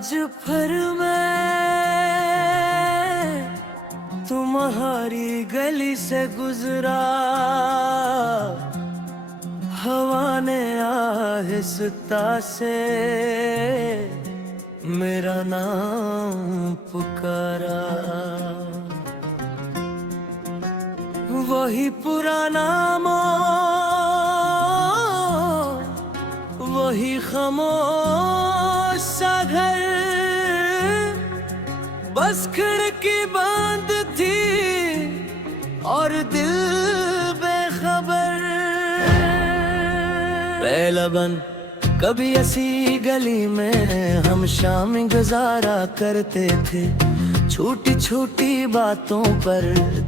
आज फिर मैं तुम्हारी गली से गुजरा, हवा ने आहिस्ता से मेरा नाम पुकारा। वही पुराना मोड़, वही खामोश सा घर, बस खिड़की बंद थी और दिल बेखबर। पहला बंद कभी ऐसी गली में हम शाम गुजारा करते थे, छोटी छोटी बातों पर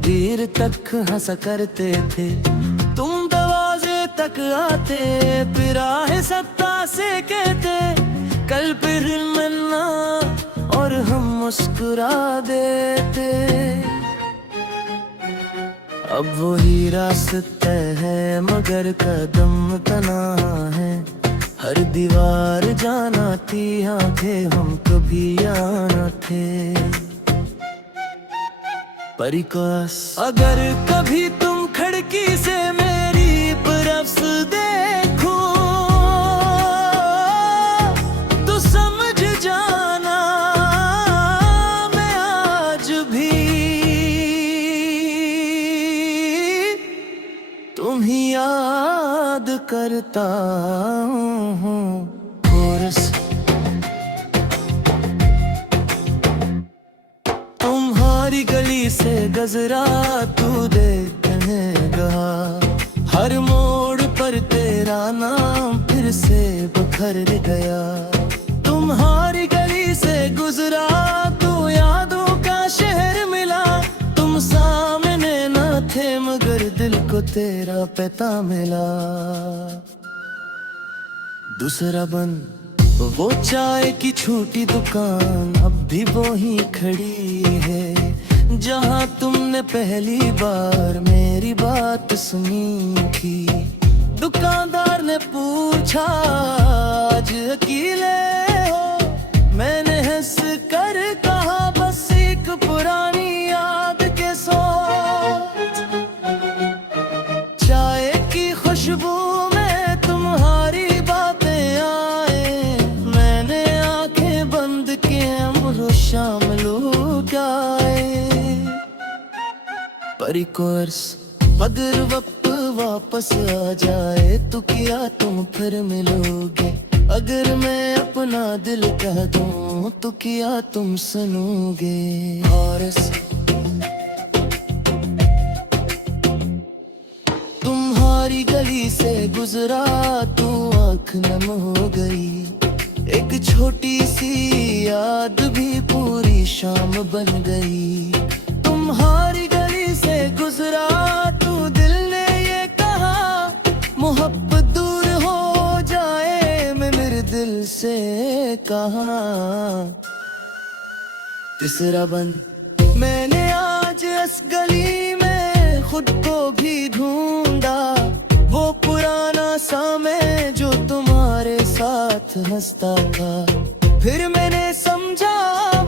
देर तक हंसा करते थे। तुम दरवाजे तक आते, फिर आहे सत्ता से कहते कल फिर मिलना, और हम मुस्कुरा देते। अब वही रास्ता है मगर कदम तना है, हर दीवार जाना थी आंखें हम कभी आना थे। परिकस अगर कभी तुम खिड़की से मेरी तरफ से देखो तो समझ जाना मैं आज भी तुम्ही याद करता हूँ। तुम्हारी गली से गुजरा तू देखनेगा, हर मोड़ पर तेरा नाम फिर से बिखर गया। तुम्हारी गली से गुजरा तू यादों का शहर मिला, तुम सामने न थे मगर दिल को तेरा पता मिला। दूसरा बंद वो चाय की छोटी दुकान अब भी वो ही खड़ी है, जहाँ तुमने पहली बार मेरी बात सुनी थी। दुकानदार ने पूछा आज अकेले हो, मैंने हंस कर कहा बस एक पुरानी याद के सो। चाय की खुशबू में तुम्हारी बातें आए, मैंने आंखें बंद के अमरो शाम लूट आए। परिकोर्स अगर वक्त वापस आ जाए तो क्या तुम फिर मिलोगे, अगर मैं अपना दिल कह दूं तो क्या तुम सुनोगे। हॉर्स तुम्हारी गली से गुजरा तू आँख नम हो गई, एक छोटी सी याद भी पूरी शाम बन गई। तुम्हारी गली से गुजरा तू दिल ने ये कहा मोहब्बत दूर हो जाए, मैं मेरे दिल से कहा। तीसरा बंद मैंने आज इस गली में खुद को भी ढूंढा, वो पुराना सा मैं जो तुम्हारे साथ हंसता था। फिर मैंने समझा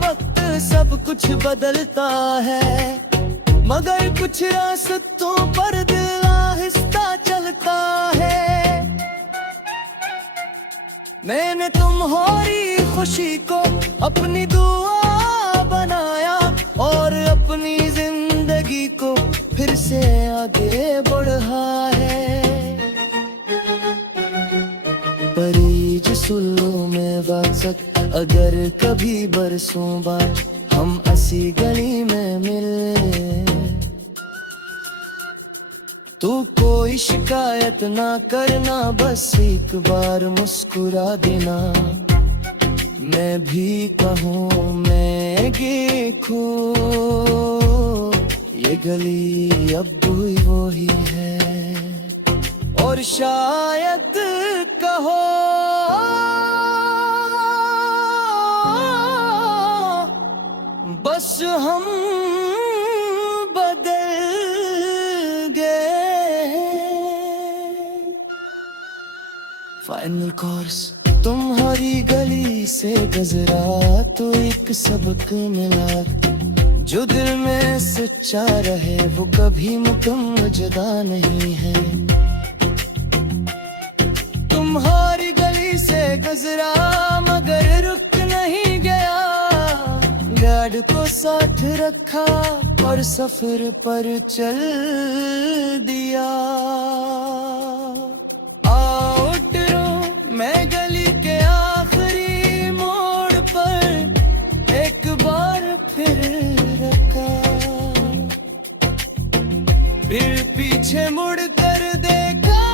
वक्त सब कुछ बदलता है, मगर कुछ रास्तों पर दिल आहिस्ता चलता है। मैंने तुम्हारी खुशी को अपनी दुआ बनाया और अपनी जिंदगी को फिर से आगे बढ़ा है। परीज सुल्लो में वासक अगर कभी बरसों बाद हम ऐसी गली में मिले, तू कोई शिकायत ना करना, बस एक बार मुस्कुरा देना। मैं भी कहूँ मैं देखूं ये गली अब भी वही है, और शायद कहो बस हम बदल गए। फाइनल कोर्स तुम्हारी गली से गुजरा तो एक सबक मिला, जो दिल में सच्चा रहे वो कभी मुकम जुदा नहीं है। तुम्हारी गली से गुजरा मगर रुक नहीं गया, गार्ड को साथ रखा और सफर पर चल दिया। आओ उतरो मैं गली के आखिरी मोड़ पर एक बार फिर रखा, फिर पीछे मुड़ कर देखा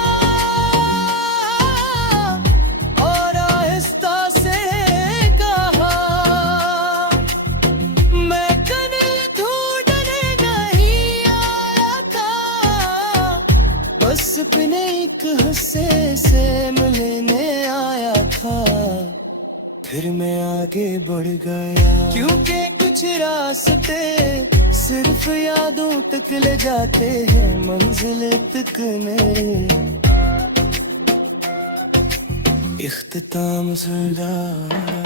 और आहिस्ता से कहा, मैं कने ढूंढने नहीं आया था, बस अपने एक हिस्से से मिलने आया था। फिर मैं आगे बढ़ गया, क्योंकि कुछ रास्ते सिर्फ यादों तक ले जाते हैं, मंजिल तक नहीं। इख्तिताम सरदार।